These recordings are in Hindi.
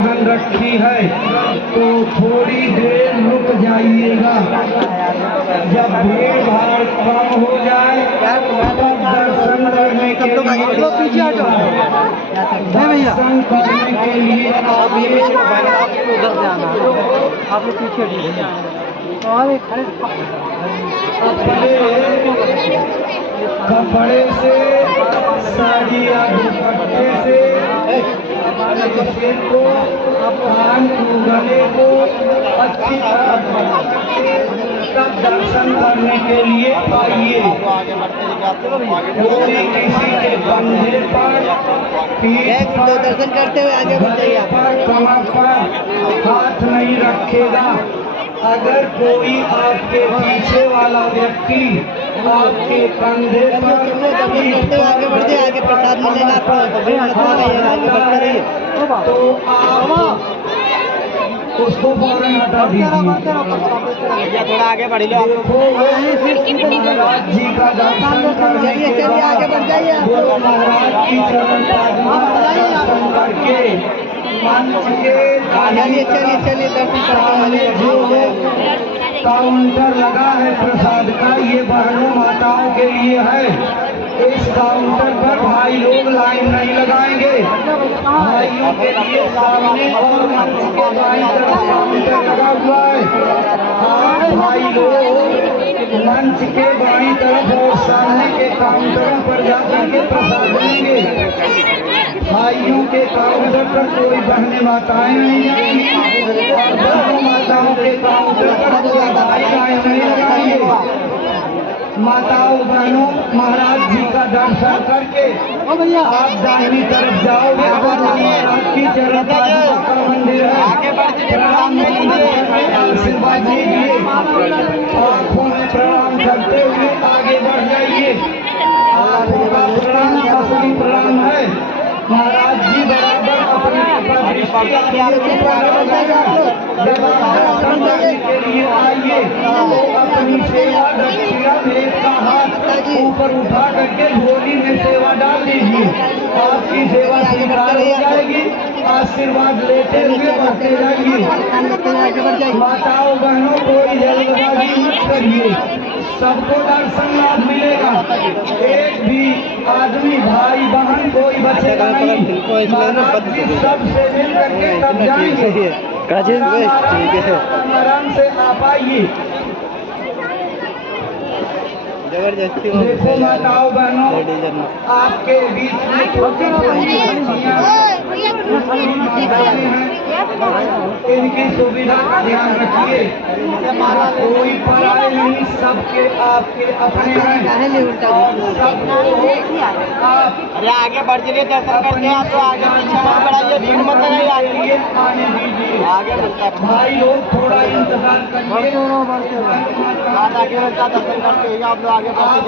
रखी है तो थोड़ी देर रुक जाइएगा। जब भीड़ भाड़ कम हो जाए तब दर्शन करने के लिए दर्शन करने के लिए आइए। कपड़े से साड़ी या दुपट्टे से सिर को कान को गले को अच्छी तरह तब दर्शन करने के लिए आइए। कोई किसी के कंधे पर पीठ पर दर्शन करते हुए आगे बढ़िए पर कमर पर हाथ नहीं रखेगा। अगर कोई आपके पीछे वाला व्यक्ति आपके कंधे पर आगे बढ़ते आगे प्रसाद मिलेगा तो आप उसको फौरन हटा दीजिए। थोड़ा आगे बढ़ लो जी का दर्शन करने के बाद आगे बढ़ जाइए। महाराज की चरण दर्शन करके मंच के चलिए सामने जो काउंटर लगा है प्रसाद का, ये बहनों माताओं के लिए है। इस काउंटर पर भाई लोग लाइन नहीं लगाएंगे। भाइयों के लिए सामने और मंच के बाईं तरफ काउंटर लगा हुआ है। आप भाई लोग मंच के बाईं तरफ और सामने के काउंटरों पर जाकर के प्रसाद लेंगे। भाइयों के काउंटर पर कोई बहने माताएं नहीं जाएंगी और बहनों माताओं के काउंटर पर कोई भाई लाइन नहीं लगाएंगे। माताओं बहनों महाराज जी का दर्शन करके आप दाहिनी तरफ जाओगे तो महाराज की चरण का मंदिर है। प्रणाम आशीर्वाद लीजिए। आंखों में प्रणाम करते हुए आगे बढ़ जाइए। आंखों का प्रणाम असली प्रणाम है। महाराज जी बराबर अपनी जब दर्शन करने के लिए आइए तो अपनी सेवा दक्षिणा भेंट का हाथ ऊपर उठा करके झोली में सेवा डाल दीजिए। आपकी सेवा स्वीकार हो जाएगी। आशीर्वाद लेते हुए बढ़ते जाइए। माताओं बहनों कोई जल्दबाजी मत करिए, सबको दर्शन लाभ मिलेगा। एक भी आदमी भाई बहन कोई बचेगा नहीं। महाराज जी सबसे मिल करके तब जाएंगे। आराम से आप आइए। जबरदस्ती देखो माताओं बहनों आपके बीच में छोटी इनकी सुविधा का ध्यान रखिए। कोई पराये नहीं, सबके आपके अपने हैं। आप अरे आगे बढ़ जाइए, दर्शन करते हैं तो आगे पीछे मत बढ़ाइए, भीड़ मत लगाइए, आने दीजिए। आगे बढ़ता है भाई लोग थोड़ा इंतजार करिए। आगे बढ़ता दर्शन करते हुए आप लोग आगे बढ़ते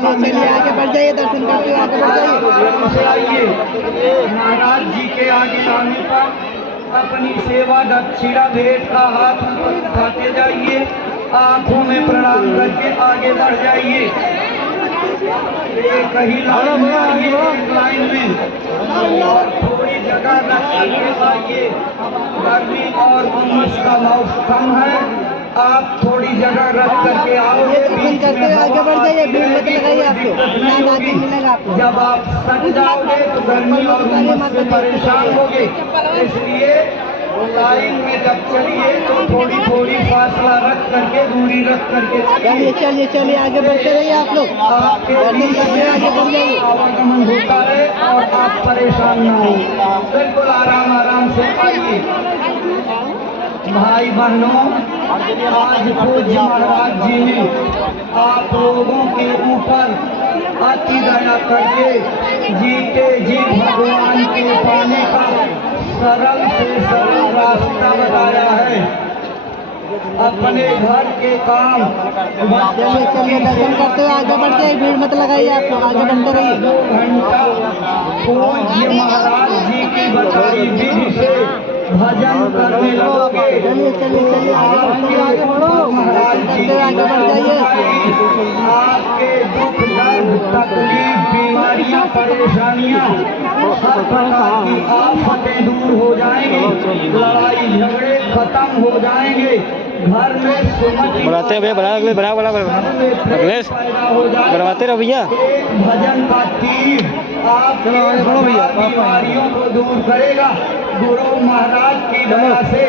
चलिए आगे बढ़ जाइए, दर्शन करते हुए आगे बढ़ जाइए। महाराज जी के आगे आने पर अपनी सेवा दक्षिणा भेंट का हाथ ऊपर उठाते जाइए। आंखों में प्रणाम करके आगे बढ़ जाइए। एक ही लाइन में आइए, एक लाइन में और थोड़ी जगह रख करके आइए। गर्मी और उमस का मौसम है, आप थोड़ी जगह रख करके आओगे। आगे बढ़ जाइए, भीड़ मत लगाइए। आपको जब आप सट जाओगे तो गर्मी और उमस से परेशान होगे। इसलिए लाइन में जब चलिए तो थोड़ी थोड़ी फासला रख करके, दूरी रख करके चलिए आगे बढ़ते रहिए। आप लोग आपके आगे बढ़ जाइए। आवागमन होता है और आप परेशान न हो। बिल्कुल आराम आराम से आइए। भाई बहनों आज पूज्य महाराज जी ने आप लोगों के ऊपर अति दया करके जीते जी भगवान के पाने का सरल से सरल रास्ता बताया है। अपने घर के काम चलिए दर्शन करते हुए आगे बढ़ते हैं, भीड़ मत लगाइए। आप लोग आगे बढ़ते रहिए। 2 घंटा पूज्य महाराज जी की बताई विधि से भजन करने लगोगे। चलिए आगे बढ़ो, महाराज जी आगे बढ़ जाइए। आपके दुख दर्द तकलीफ बीमारियां परेशानियां हर प्रकार की आफतें दूर हो जाएंगी। खत्म हो जाएंगे। घर में सुमति बढ़ाते भैया, बढ़ा अगले, बढ़ा बढ़ा बढ़ा अगलेश, बढ़वाते रहो भैया। एक भजन का तीर आपके बीमारियों को दूर करेगा। गुरु महाराज की दया से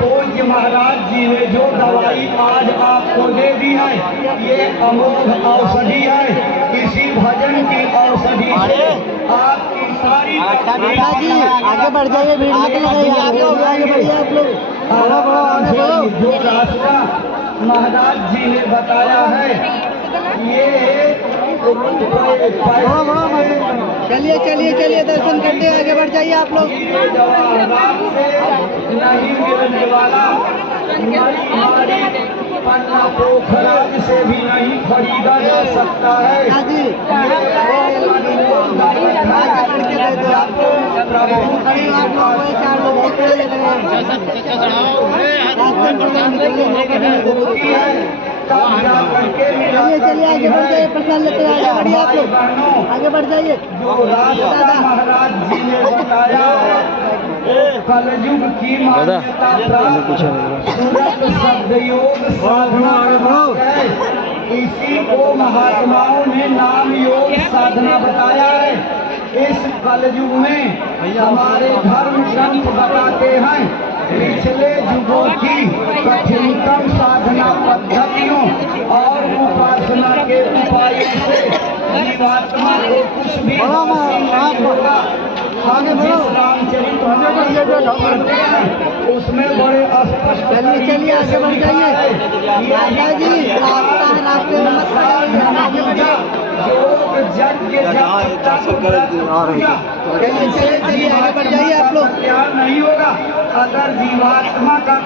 पूज्य महाराज जी ने जो दवाई आज आपको दे दी है, ये अमोघ औषधि है। इसी भजन की औषधि से आपकी सारी माता जी आगे बढ़ जाइए, भीड़ मत लगाइए, आप लोग आगे बढ़िए, आप लोग जो रास्ता महाराज जी ने बताया है, ये चलिए चलिए चलिए, दर्शन करते हैं, आगे बढ़ जाइए आप लोग। जवाहरात से नहीं मिलने वाला, पन्ना पोखराज से भी नहीं खरीदा जा सकता है। हाँ जी, चलिए चलिए आगे बढ़ जाइए, प्रसाद लेते हैं, आगे बढ़िए आप लोग, आगे बढ़ जाइए। जो रास्ता महाराज जी ने बताया, कलयुग की मान्यता प्राप्त सूरत सद्योग साधना है। इसी को महात्माओं ने नाम योग साधना बताया है। इस कलयुग में हमारे धर्म ग्रंथ बताते हैं, पिछले युगों की कठिनतम साधना पद्धतियों और उपासना के उपायों से जीवात्मा को कुछ भी हासिल नहीं होगा। हम जिस रामचरित करते हैं उसमें बड़े स्पष्ट चलिए आगे बढ़ जाइए। माता जी रास्ता है, रास्ते में मत पड़िए, आगे बढ़िए। योग यज्ञ चलिए आगे बढ़ जाइए आप लोग। प्यार नहीं होगा अगर जीवात्मा का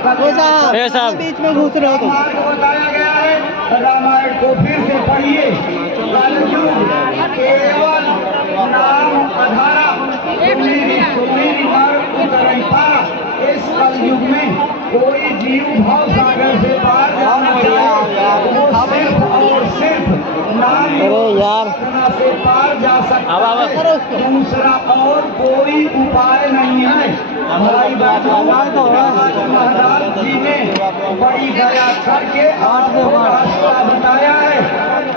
साहब बीच में घुस रहे हो तो मार्ग बताया गया है। रामायण को फिर से पढ़िए। कलयुग केवल नाम अधारा इस कलयुग में कोई जीव भाव सागर से पार जाना चाहे वो सिर्फ और सिर्फ नाम साधना से पार जा सकता है। दूसरा और कोई उपाय नहीं है। भाई बहनों, महाराज जी ने बड़ी दया करके आपको रास्ता बताया है।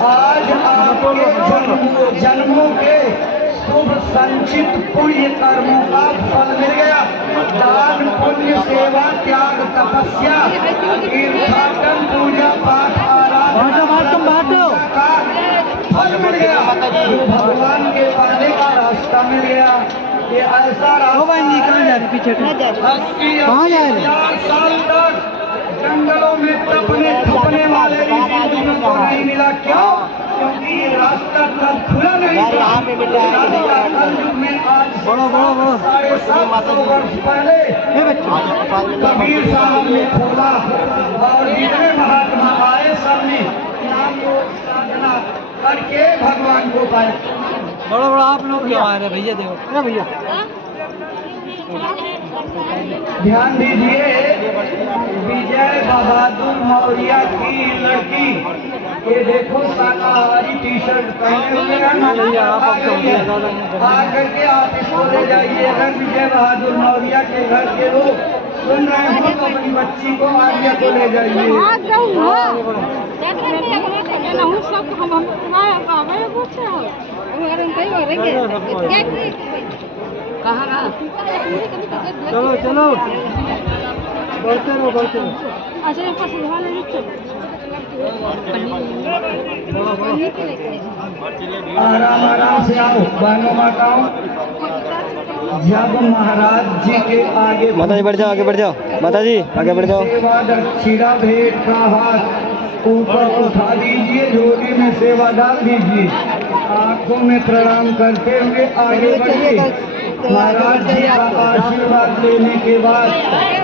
आज आपके जन्मों के शुभ संचित पुण्य कर्मों का फल मिल गया। दान पुण्य सेवा त्याग तपस्या तीर्थाटन पूजा पाठ आराधना का फल मिल गया। भगवान के पाने का रास्ता मिल गया। ये ऐसा रास्ता पीछे 80-80 साल तक जंगलों में तपने वाले ऋषि को नहीं मिला। क्यों? क्योंकि ये रास्ता कल खुला नहीं था। रास्ता कलयुग में आज 750 वर्ष पहले कबीर साहब ने खोला और जितने महात्मा आए सबने नाम योग साधना करके भगवान को पाया। बड़ा बड़ा आप लोग क्यों आ रहे भैया? देखो भैया ध्यान दीजिए, विजय बहादुर मौर्य की लड़की, ये देखो शाकाहारी टी शर्ट पहने हुए हैं। आकर के आप इसको ले जाइए। अगर विजय बहादुर मौर्य के घर के लोग सुन रहे हो तो अपनी बच्ची को आज्ञा को ले जाइए। चलो चलो बढ़ते रहो बढ़ते रहो। आराम आराम से आओ बहनों माताओं। जब महाराज जी के आगे माता जी बढ़ जाओ, आगे बढ़ जाओ, माता जी आगे बढ़ जाओ। सेवा दक्षिणा भेंट का हाथ ऊपर उठा दीजिए, झोली में सेवा डाल दीजिए, आंखों में प्रणाम करते हुए आगे बढ़िए। महाराज जी का आशीर्वाद लेने के बाद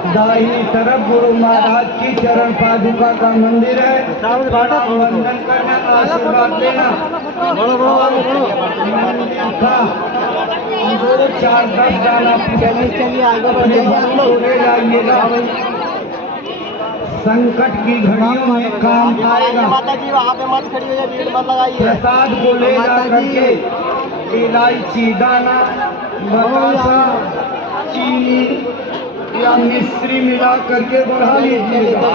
दाहिनी तरफ गुरु महाराज की चरण पादुका का मंदिर है। वंदन करना, आशीर्वाद लेना। मंदिर का 2, 4, 10 डाला चलिए आगे बढ़ जाइएगा। संकट की घड़ियों में काम आएगा। माता जी वहाँ पे मत खड़ी हो जाए, भीड़ मत लगाइए। प्रसाद को ले जा करके इलायची दाना, बतासा, चीनी या मिश्री मिला करके बढ़ा लीजिएगा,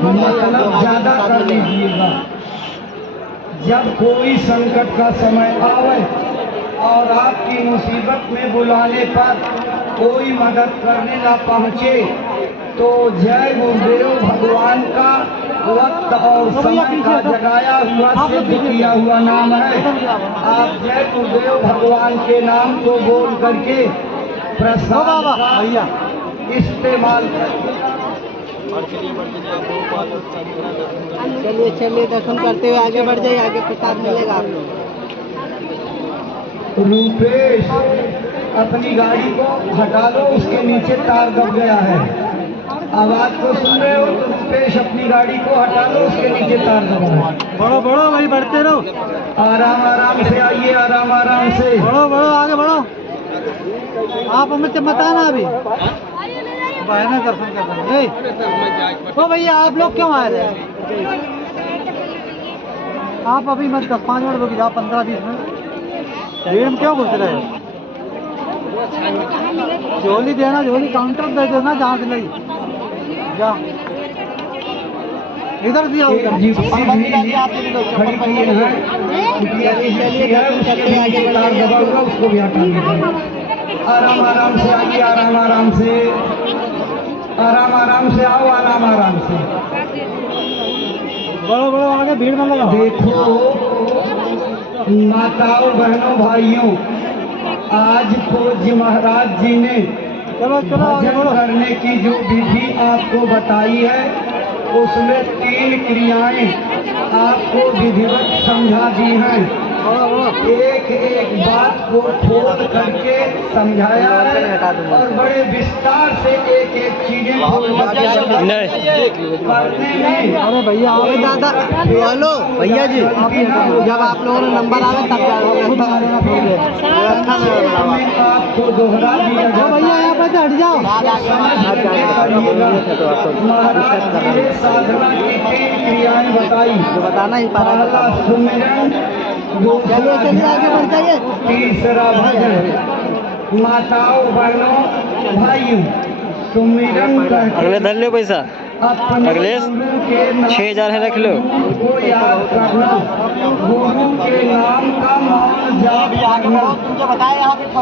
मतलब ज्यादा कर लीजिएगा। जब कोई संकट का समय आवे और आपकी मुसीबत में बुलाने पर कोई मदद करने ना पहुँचे तो जय गुरुदेव भगवान का वक्त और समय का जगाया हुआ सिद्ध किया हुआ नाम है। आप जय गुरुदेव भगवान के नाम को बोल करके प्रसाद का इस्तेमाल करें। चलिए चलिए दर्शन करते हुए आगे बढ़ जाइए, आगे प्रसाद मिलेगा आप लोग। रूपेश अपनी गाड़ी को हटा लो, उसके नीचे तार दब गया है। आवाज को सुन रहे हो तो रूपेश अपनी गाड़ी को हटा लो, उसके नीचे तार दबा है। बढ़ो बढ़ो भाई, बढ़ते रहो। आराम आराम से आइए, आराम आराम से। बढ़ो बढ़ो, आगे बढ़ो। आप हमें चमकाना अभी बहना दर्शन कर रहे हैं। ओ भैया आप लोग क्यों आ रहे हैं? आप अभी मत 10-5 मिनट रुक जाओ, 15-20 मिनट। भीड़ में क्यों घुस रहे हो? झोली देना, झोली काउंटर दे देना जहाँ से लगी जा। इधर से आओ, एक जिप्सी भी खड़ी की है, तार दबा हुआ, उसको भी हटा दीजिए। आराम आराम से आइए, आराम आराम से, आराम आराम से आओ, आराम आराम से। बड़ो बड़ो आगे भीड़ में लगा। देखो माताओं बहनों भाइयों, आज पूज्य महाराज जी ने चलो चलो आगे भजन बढ़ो। करने की जो विधि आपको बताई है उसमें 3 क्रियाएं आपको विधिवत समझा दी हैं। एक एक बात को खोल करके समझाया है और बड़े विस्तार से एक एक चीजें करने में। अरे भैया आओ। अरे दादा हेलो भैया जी, जब आप लोगों ने नंबर आवे तब व्यवस्था में आपको दोहरा दिया ओ भैया यहाँ पे से हट जाओ। साधना की 3 क्रियाएं बताई, बताना ही पा रहा है। सुमिरन, चलिए चलिए आगे बढ़ जाइए। तीसरा भजन। माताओं बहनों भाइयों, सुमिरन अगले धर लो पैसा, अपने अगले गुरु के नाम 6000 है, रख लो। को याद करना, गुरु के नाम का मान जाप करना।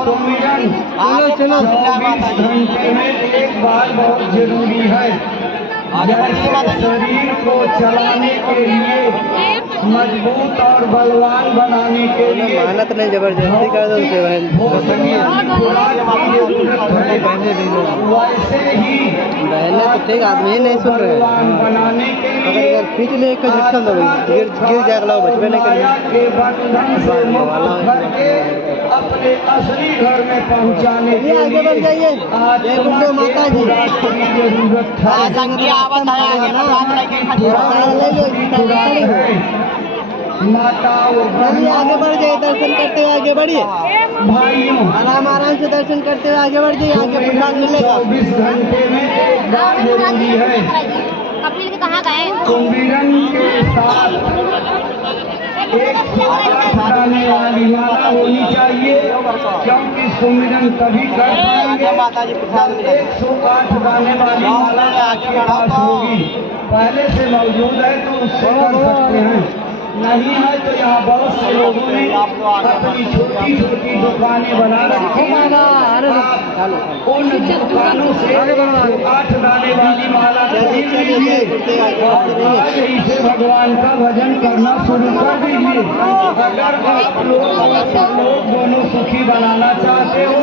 सुमिरन चलो 24 घंटे में एक बार बहुत जरूरी है। जैसे शरीर को चलाने के लिए, मजबूत और बलवान बनाने के लिए मेहनत नहीं जबरदस्ती कर दो उसे भोजन या खुराक की जरूरत है, वैसे ही बहने तो ठीक आदमी ही नहीं सुन रहे। बलवान बनाने के लिए अगर खींच ले एक झटका दो, गिर जाएगा बचपे नहीं माया के बंधन से मुक्त करके अपने असली घर में पहुंचाने के आगे बढ़ लिए जाइए। आत्मा के खुराक की जरूरत है। माताओं चलिए आगे बढ़ जाइए, दर्शन करते हुए आगे बढ़िए। भाइयों, आराम आराम से दर्शन करते हुए आगे बढ़ जाइए, आगे प्रसाद मिलेगा। 24 घंटे में एक बार जरूरी है। कपिल के कहाँ गए? सुमिरन के साथ 108 दाने वाली माला होनी चाहिए, क्योंकि सुमिरन तभी कर पाएंगे जब 108 दाने वाली माला आपके पास होगी। पहले से मौजूद है तो उससे कर सकते हैं, नहीं है तो यहाँ बहुत से लोगों ने अपनी छोटी छोटी दुकानें बना रखी हैं। आप उन दुकानों से 8 दाने वाली माला खरीद लीजिए और आज ही से भगवान का भजन करना शुरू कर दीजिए। अगर आप लोग दोनों सुखी बनाना चाहते हो,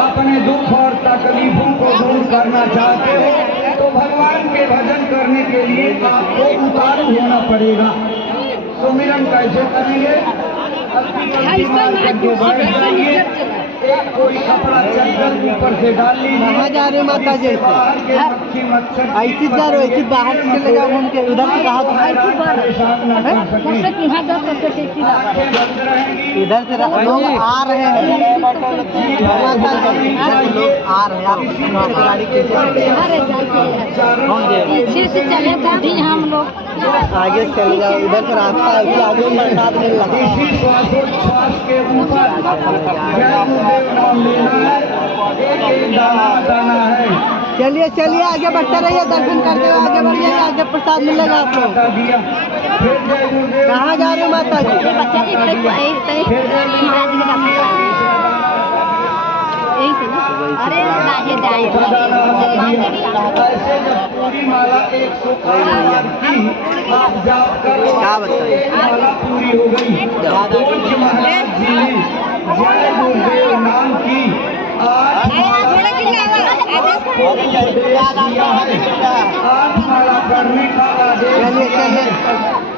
अपने दुख और तकलीफों को दूर करना चाहते हो, तो भगवान के भजन करने के लिए आपको उतारू होना पड़ेगा। सुमिरन कैसे करेंगे? अपनी मार करके बैठ जाइए, एक कोई कपड़ा चद्दर ऊपर से डाल लीजिए। कहाँ जा रहे माता जी? बाहर के मक्खी मच्छर ऐसी जा रहे हो, ऐसी बाहर से चले जाओ घूम के, उधर से कहा परेशान न कर सके। आंखें बंद रहेंगी। इधर से लोग आ रहे हैं, माता जी लोग आ रहे हैं। आप गाड़ी कैसे पीछे से चले बूढ़ी हम लोग। आगे चले जाओ, इधर से रास्ता है, उससे आगे प्रसाद मिल रहा है। इसी श्वासोच्छ्वास के ऊपर जय गुरुदेव नाम लेना है, एक एक दाना बताना है। चलिए चलिए आगे बढ़ते रहिए, दर्शन करते हुए आगे बढ़िए, आगे प्रसाद मिलेगा आप लोग। कहाँ जा रहे हो माता जी? बच्चा जी महाराज जी के पास यही से ना। अरे काहे ऐसे जब पूरी माला 108 की आप जाप करो, क्या बताइए? माला पूरी हो गई। पूज्य महाराज जी ने जय गुरुदेव नाम की 8 माला करने का आदेश दिया है।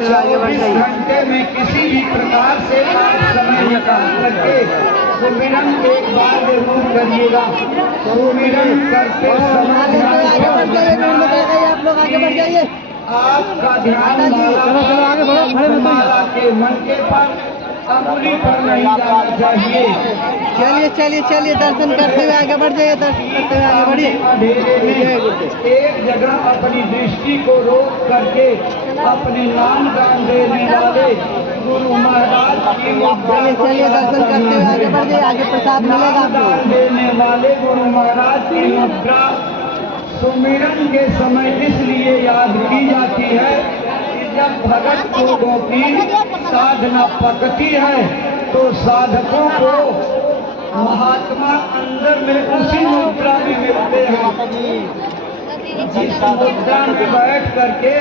24 घंटे में किसी भी प्रकार से आप समय निकाल करके सुमिरन एक बार जरूर करिएगा। सुमिरन करते समय आप लोग आगे बढ़ जाइए। आपका ध्यान माला के मनके पर, अंगुली पर नहीं जाना चाहिए। चलिए चलिए चलिए, दर्शन करते हुए आगे बढ़ जाइए, दर्शन करते हुए आगे बढ़िए। अंधेरे में एक जगह अपनी दृष्टि को रोक करके अपने नाम दान देने वाले गुरु महाराज की चलिए चलिए, दर्शन करते हुए आगे बढ़ जाइए, आगे प्रसाद मिलेगा आप लोग। देने वाले गुरु महाराज की मुद्रा सुमिरन के समय इसलिए याद की जाती है कि जब भगत लोगों की साधना पकती है तो साधकों को महात्मा अंदर में उसी मुद्रा में मिलते हैं, जिस मुद्रा में बैठ करके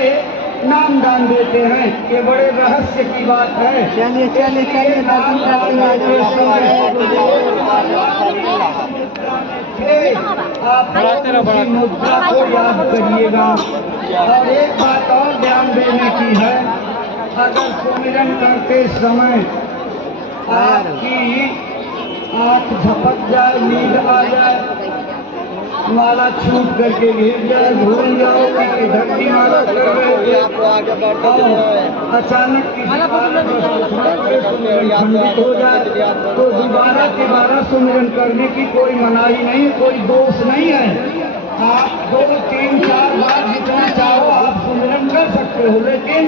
नाम दान देते हैं। ये बड़े रहस्य की बात है। चलिए चलिए चलिए, दर्शन करते हुए आगे आप उसी मुद्रा को याद करिएगा। और एक बात और ध्यान देने की है, अगर सुमिरन करते समय आपकी आँख झपक जाए, नींद आ जाए, माला छूट करके गिर जाए, भूल जाओ कि इधर की माला कर रहे थे, अचानक खंडित हो जाए तो दोबारा सुमिरन करने की कोई मनाही नहीं, कोई दोष नहीं है। आप 2, 3, 4 बार जितना चाहो आप सुमिरन कर सकते हो, लेकिन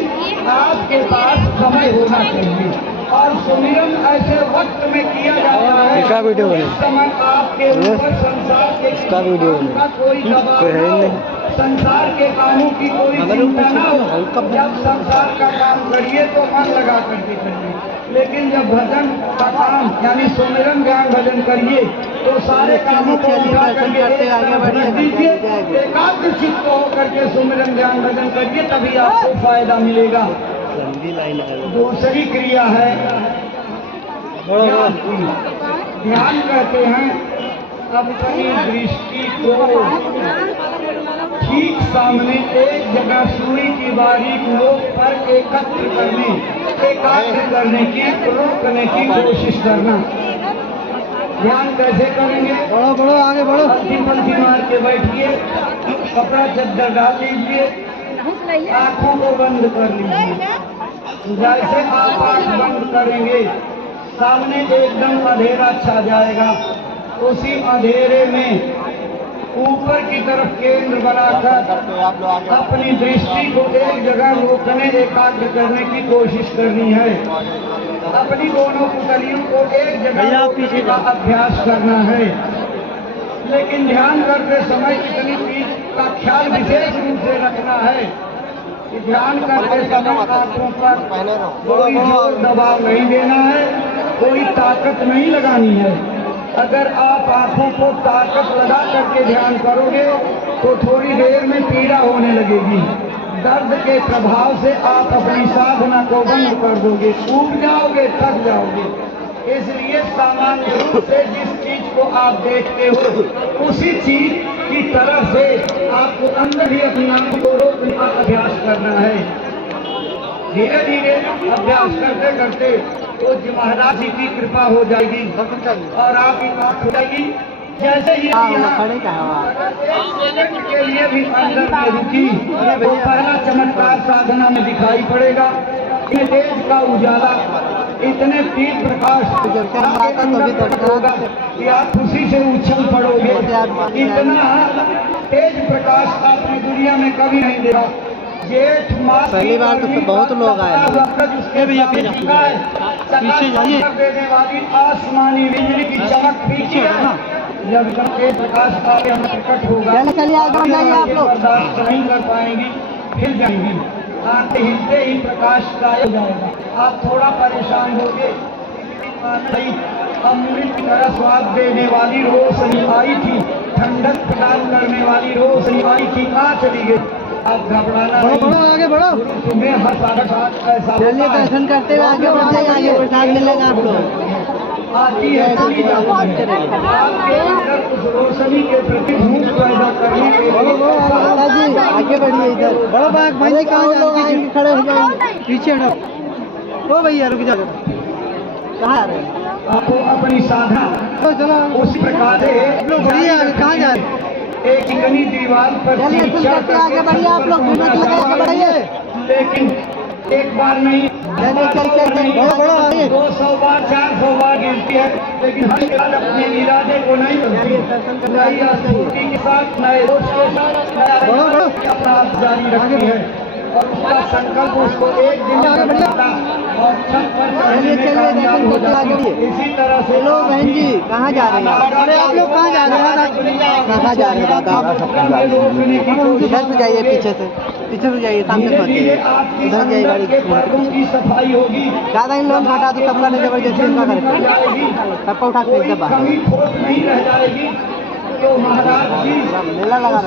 आपके पास समय होना चाहिए। और सुमिरन ऐसे वक्त में किया जाता है इस समय आपके ऊपर संसार के का कोई दबाव न हो, संसार के कामों की कोई चिंता न हो। जब संसार का काम करिए तो मन लगा करके करिए, लेकिन जब भजन का काम यानी सुमिरन ज्ञान भजन करिए तो सारे कामों को उठा करके आगे बढ़ दीजिए, एकाग्र चित्त होकर के सुमिरन ज्ञान भजन करिए, तभी आपको फायदा मिलेगा। दूसरी क्रिया है ध्यान करते हैं। अपनी दृष्टि को ठीक सामने एक जगह सुई की बारीक नोक पर एकाग्र करने की, रोकने की कोशिश करना। ध्यान कैसे करेंगे? बढ़ो बढ़ो आगे बढ़ो। पंथी मार के बैठिए, कपड़ा चद्दर डाल लीजिए, आँखों को बंद कर लीजिए। जैसे आप आँख बंद करेंगे सामने एकदम अंधेरा छा जाएगा। उसी अंधेरे में ऊपर की तरफ केंद्र बनाकर अपनी दृष्टि को एक जगह रोकने, एकाग्र करने की कोशिश करनी है। अपनी दोनों पुतलियों को एक जगह रोकने का अभ्यास करना है। लेकिन ध्यान करते समय इतनी चीज का ख्याल विशेष रूप से रखना है कि ध्यान करते समय आंखों पर कोई जोर दबाव नहीं देना है, कोई ताकत नहीं लगानी है। अगर आप आंखों को ताकत लगा करके ध्यान करोगे तो थोड़ी देर में पीड़ा होने लगेगी। दर्द के प्रभाव से आप अपनी साधना को बंद कर दोगे, टूट जाओगे, थक जाओगे। इसलिए सामान्य रूप से जिस चीज को आप देखते हो उसी चीज की तरह से आपको अंदर ही अपनी आंखों को रोकने का अभ्यास करना है। धीरे धीरे अभ्यास करते करते पूज्य महाराज जी की कृपा हो जाएगी और आपकी आँख हो जाएगी। जैसे ही सेकंड के लिए भी अंदर में रुकी तो पहला चमत्कार साधना में दिखाई पड़ेगा। ये तेज का उजाला, इतने तीव्र प्रकाश होगा कि आप खुशी से उछल पड़ोगे। इतना तेज प्रकाश आपने दुनिया में कभी नहीं देखा। जेठ मास पहली बार तो बहुत लोग आए हैं। पीछे जाइए। देने वाली आसमानी बिजली की चमक पीछे जब के प्रकाश का यहाँ प्रकट होगा, चलिए, चलिए, आगे बढ़ जाइए आप लोग। बर्दाश्त नहीं कर पाएंगी, हिल जाएंगी। आते हिलते ही प्रकाश गायब हो जाएगा। आप थोड़ा परेशान होंगे। अमृत का स्वाद देने वाली रोशनी आई थी, ठंडक प्रदान करने वाली रोशनी आई थी, कहाँ चली गई? आप घबराना बढ़ो बढ़ो, नहीं। आगे बढ़ो। तुम्हें हर साथ ऐसा चलिए होता है। दर्शन करते हुए आगे बढ़ जाइए, आगे प्रसाद मिलेगा आप लोग। आती है चली जाती है। आपके अंदर उस रोशनी के प्रति भूख पैदा करने के लिए दादा जी आगे बढ़िए इधर। बड़ो बाग भाई जी, कहाँ लोग जा रहे आएंगे, हैं? खड़े हो जाएंगे। पीछे हटो। ओ भैया रुक जाओ। कहाँ आ रहे हैं? आपको अपनी साधना चलो चलो, उस प्रकार से लोग बढ़िए आगे, कहाँ जा रहे हैं? एक इतनी दीवार पर चलिए, चढ़ चल करके आगे बढ़िए आप लोग, बिना लगे आगे बढ़िए। लेकिन एक बार नहीं, चलिए, चल बढ़ो बढ़ो आगे। 200 बार 400 बार गिरती है, लेकिन हर बार अपने इरादे को नहीं बदलती। नई आस्तीति के साथ, नए जोश के साथ, नया बढ़ो, बढ़ो। अपना आप जारी रखती है और उसका संकल्प उसको एक दिन आगे बढ़िए। और छत पर चढ़ने चलिए, में चलिए, कामयाब दर्शन हो करके आगे जाती है। बढ़िए। इसी तरह से हेलो बहन जी, कहाँ जा रहे हैं? अरे आप लोग कहाँ जा रहे हैं दादा? कहाँ जा रहे हैं दादा? इधर से जाइए, पीछे से जाइए, सामने से मत जाइए। इधर जाइए गाड़ी की सफाई होगी। दादा इन लोगों को हटा दो, सबका नहीं जबरदस्ती इनका करे, सबका उठा के इधर बाहर। कमी खोट नहीं रह जाएगी। तो महाराज जी मेला लगा